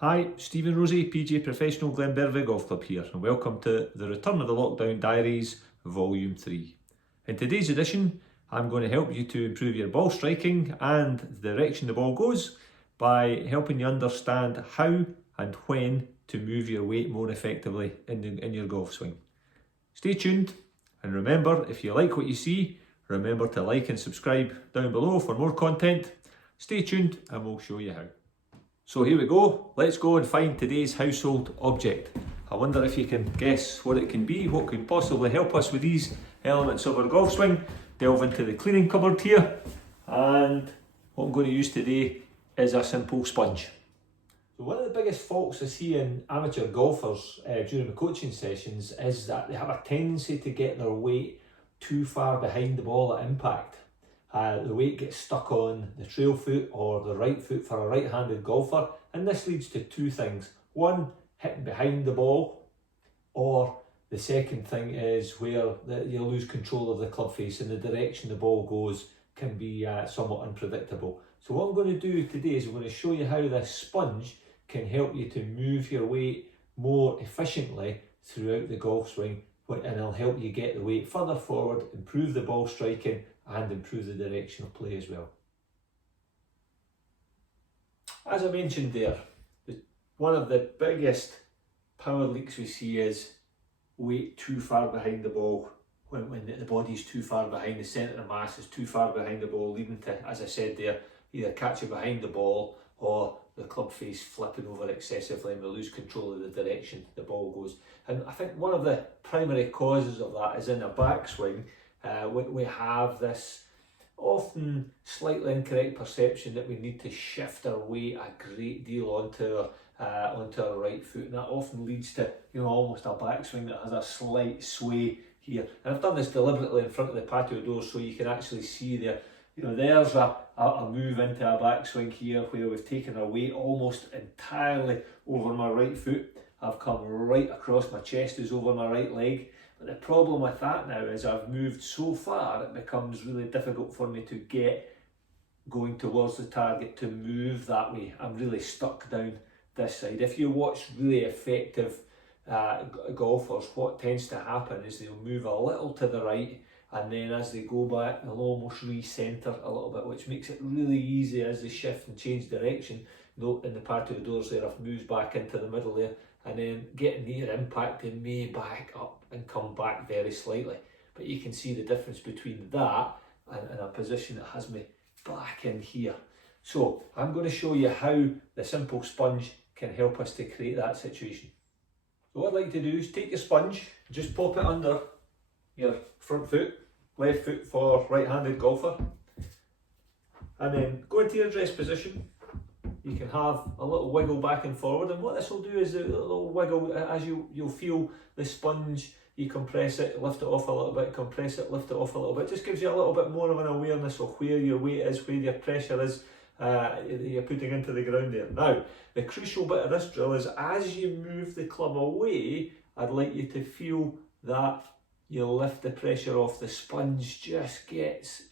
Hi, Stephen Rosie, PGA Professional Glenbervie Golf Club here, and welcome to the Return of the Lockdown Diaries, Vol.3. In today's edition, I'm going to help you to improve your ball striking and the direction the ball goes by helping you understand how and when to move your weight more effectively in your golf swing. Stay tuned, and remember, if you like what you see, remember to like and subscribe down below for more content. Stay tuned and we'll show you how. So here we go, let's go and find today's household object. I wonder if you can guess what it can be, what could possibly help us with these elements of our golf swing. Delve into the cleaning cupboard here, and what I'm going to use today is a simple sponge. So one of the biggest faults I see in amateur golfers during the coaching sessions is that they have a tendency to get their weight too far behind the ball at impact. The weight gets stuck on the trail foot or the right foot for a right-handed golfer, and this leads to two things. One, hitting behind the ball, or the second thing is where you lose control of the club face and the direction the ball goes can be somewhat unpredictable. So what I'm going to do today is I'm going to show you how this sponge can help you to move your weight more efficiently throughout the golf swing, and it'll help you get the weight further forward, improve the ball striking, and improve the direction of play as well. As I mentioned there, one of the biggest power leaks we see is weight too far behind the ball, when the body's too far behind, the centre of mass is too far behind the ball, leading to, as I said there, either catching behind the ball or the club face flipping over excessively and we lose control of the direction the ball goes. And I think one of the primary causes of that is in a backswing. We have this often slightly incorrect perception that we need to shift our weight a great deal onto our right foot, and that often leads to almost a backswing that has a slight sway here. And I've done this deliberately in front of the patio door so you can actually see there. There's a move into a backswing here where we've taken our weight almost entirely over my right foot. I've come right across, my chest is over my right leg. But the problem with that now is I've moved so far it becomes really difficult for me to get going towards the target to move that way. I'm really stuck down this side. If you watch really effective golfers, what tends to happen is they'll move a little to the right, and then as they go back they'll almost re-centre a little bit, which makes it really easy as they shift and change direction. In the patio doors there, I've moved back into the middle there, and then getting near impact they may back up and come back very slightly. But you can see the difference between that and a position that has me back in here. So I'm going to show you how the simple sponge can help us to create that situation. So what I'd like to do is take your sponge, just pop it under your front foot, left foot for right-handed golfer, and then go into your dress position. You can have a little wiggle back and forward, and what this will do is a little wiggle as you'll feel the sponge. You compress it, lift it off a little bit, compress it, lift it off a little bit. Just gives you a little bit more of an awareness of where your weight is, where your pressure is you're putting into the ground there. Now, the crucial bit of this drill is as you move the club away, I'd like you to feel that you lift the pressure off. The sponge just gets,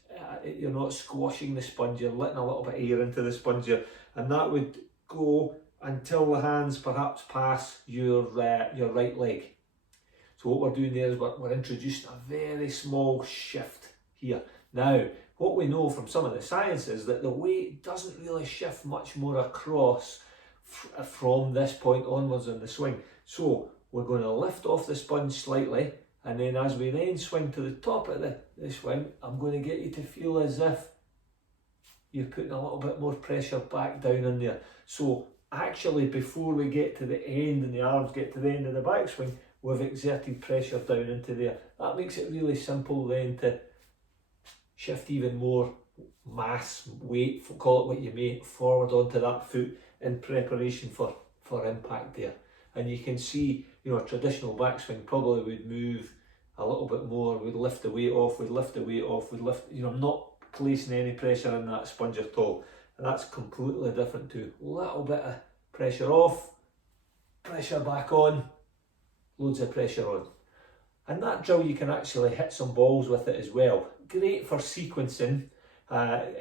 you're not squashing the sponge, you're letting a little bit of air into the sponge here, and that would go until the hands perhaps pass your right leg. So what we're doing there is we're introducing a very small shift here. Now, what we know from some of the science is that the weight doesn't really shift much more across from this point onwards in the swing. So we're going to lift off the sponge slightly, and then as we then swing to the top of the swing, I'm going to get you to feel as if you're putting a little bit more pressure back down in there. So actually, before we get to the end and the arms get to the end of the backswing, we've exerted pressure down into there. That makes it really simple then to shift even more mass, weight, call it what you may, forward onto that foot in preparation for impact there. And you can see, a traditional backswing probably would move a little bit more, we'd lift the weight off, we'd lift the weight off, we'd lift, not placing any pressure in that sponge at all. And that's completely different to a little bit of pressure off, pressure back on, loads of pressure on. And that drill you can actually hit some balls with it as well. Great for sequencing,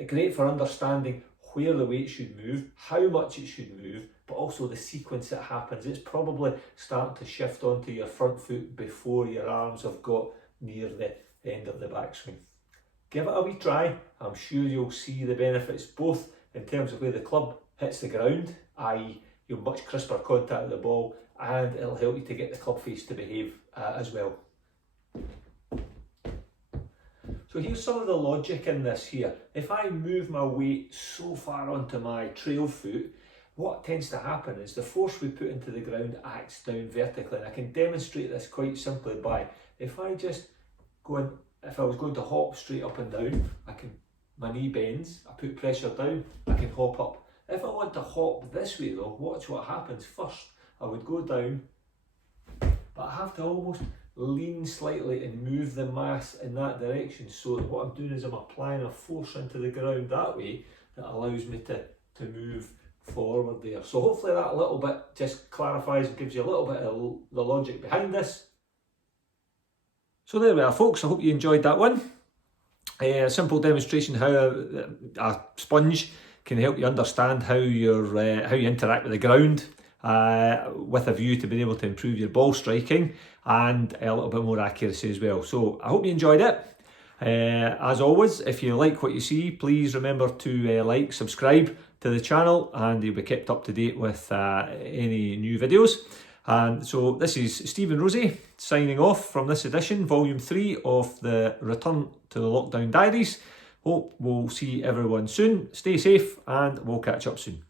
great for understanding where the weight should move, how much it should move, but also the sequence it happens. It's probably starting to shift onto your front foot before your arms have got near the end of the backswing. Give it a wee try. I'm sure you'll see the benefits, both in terms of where the club hits the ground, i.e. you'll much crisper contact with the ball, and it'll help you to get the club face to behave as well. So here's some of the logic in this here. If I move my weight so far onto my trail foot, what tends to happen is the force we put into the ground acts down vertically, and I can demonstrate this quite simply by, if I was going to hop straight up and down, my knee bends, I put pressure down, I can hop up. If I want to hop this way though, watch what happens. First, I would go down, but I have to almost lean slightly and move the mass in that direction, so that what I'm doing is I'm applying a force into the ground that way that allows me to move forward there. So hopefully that little bit just clarifies and gives you a little bit of the logic behind this. So there we are, folks. I hope you enjoyed that one. A simple demonstration how a sponge can help you understand how you interact with the ground, with a view to being able to improve your ball striking and a little bit more accuracy as well. So I hope you enjoyed it. As always, if you like what you see, please remember to like, subscribe to the channel, and you'll be kept up to date with any new videos. And so this is Stephen Rosie signing off from this edition, Volume 3 of the Return to the Lockdown Diaries. Hope we'll see everyone soon. Stay safe, and we'll catch up soon.